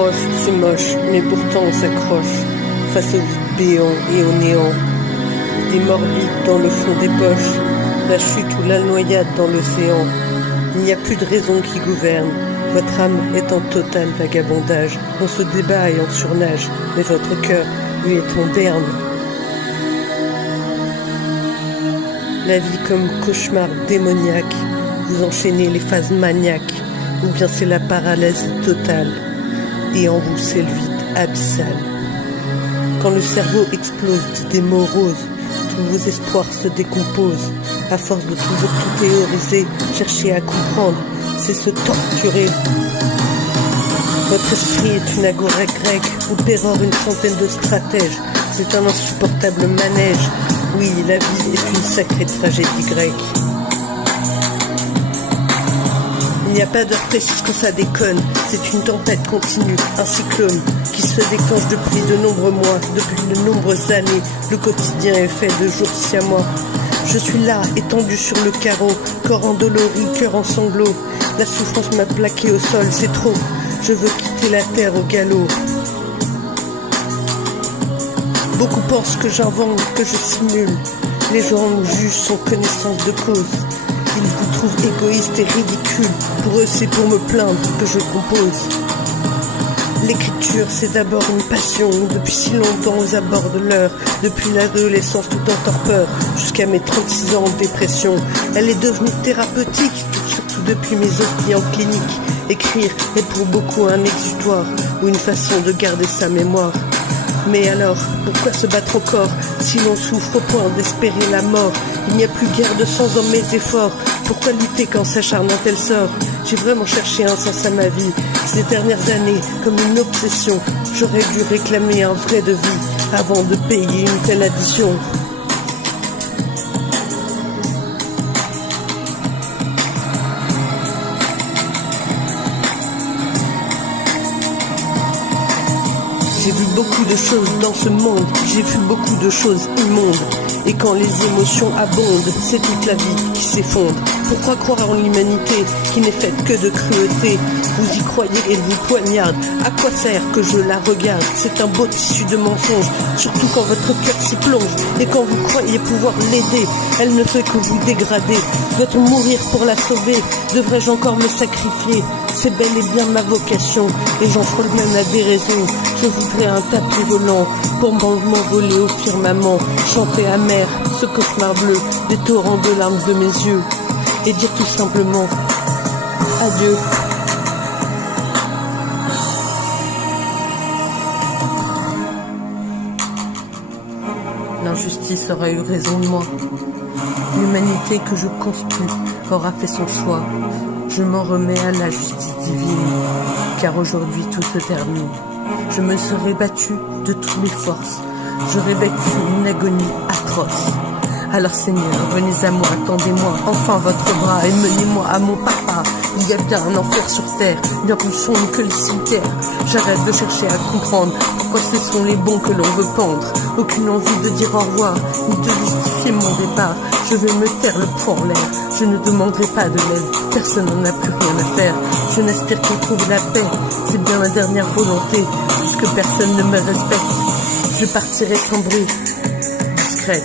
approche, c'est moche, mais pourtant on s'accroche face au vide béant et au néant. Des morts vides dans le fond des poches, la chute ou la noyade dans l'océan. Il n'y a plus de raison qui gouverne. Votre âme est en total vagabondage. On se débat et on surnage, mais votre cœur, lui, est en berne. La vie comme cauchemar démoniaque, vous enchaînez les phases maniaques, ou bien c'est la paralysie totale, et en vous c'est le vide abyssal. Quand le cerveau explose d'idées moroses, tous vos espoirs se décomposent. À force de toujours tout théoriser, chercher à comprendre, c'est se torturer. Votre esprit est une agora grecque, où pérore une centaine de stratèges. C'est un insupportable manège. Oui, la vie est une sacrée tragédie grecque. Il n'y a pas d'heure précise quand ça déconne. C'est une tempête continue, un cyclone qui se déclenche depuis de nombreux mois, depuis de nombreuses années. Le quotidien est fait de jours siamois. Je suis là, étendu sur le carreau, corps endolori, cœur en sanglots. La souffrance m'a plaqué au sol, c'est trop. Je veux quitter la terre au galop. Beaucoup pensent que j'invente, que je simule. Les gens nous jugent sans connaissance de cause. Ils vous trouvent égoïste et ridicule. Pour eux, c'est pour me plaindre que je compose. L'écriture, c'est d'abord une passion. Depuis si longtemps aux abords de l'heure. Depuis l'adolescence tout en torpeur, jusqu'à mes 36 ans de dépression. Elle est devenue thérapeutique, surtout depuis mes hosties en clinique. Écrire est pour beaucoup un exutoire, ou une façon de garder sa mémoire. Mais alors, pourquoi se battre encore, si l'on souffre au point d'espérer la mort? Il n'y a plus guère de sens dans mes efforts. Pourquoi lutter quand s'acharnant elle sort? J'ai vraiment cherché un sens à ma vie. Ces dernières années, comme une obsession, j'aurais dû réclamer un vrai devis avant de payer une telle addition. J'ai vu beaucoup de choses dans ce monde, j'ai vu beaucoup de choses immondes. Et quand les émotions abondent, c'est toute la vie qui s'effondre. Pourquoi croire en l'humanité qui n'est faite que de cruauté? Vous y croyez et vous poignarde. À quoi sert que je la regarde? C'est un beau tissu de mensonges, surtout quand votre cœur s'y plonge. Et quand vous croyez pouvoir l'aider, elle ne fait que vous dégrader. Doit-on mourir pour la sauver? Devrais-je encore me sacrifier? C'est bel et bien ma vocation, et j'en frôle même la déraison. Je voudrais un tapis volant pour m'envoler au firmament, chanter amer ce cauchemar bleu, des torrents de larmes de mes yeux, et dire tout simplement adieu. L'injustice aura eu raison de moi. L'humanité que je conspue aura fait son choix. Je m'en remets à la justice divine, car aujourd'hui tout se termine. Je me serais battu de toutes mes forces. J'aurais vécu une agonie atroce. Alors Seigneur, venez à moi, attendez-moi, enfin votre bras et menez-moi à mon papa. Il y a bien un enfer sur terre, bien plus sombre que le cimetière. J'arrête de chercher à comprendre pourquoi ce sont les bons que l'on veut pendre. Aucune envie de dire au revoir, ni de justifier mon départ. Je vais me taire le poing en l'air, je ne demanderai pas de l'aide. Personne n'en a plus rien à faire. Je n'aspire qu'à trouver la paix, c'est bien ma dernière volonté. Puisque personne ne me respecte, je partirai sans bruit, discrète.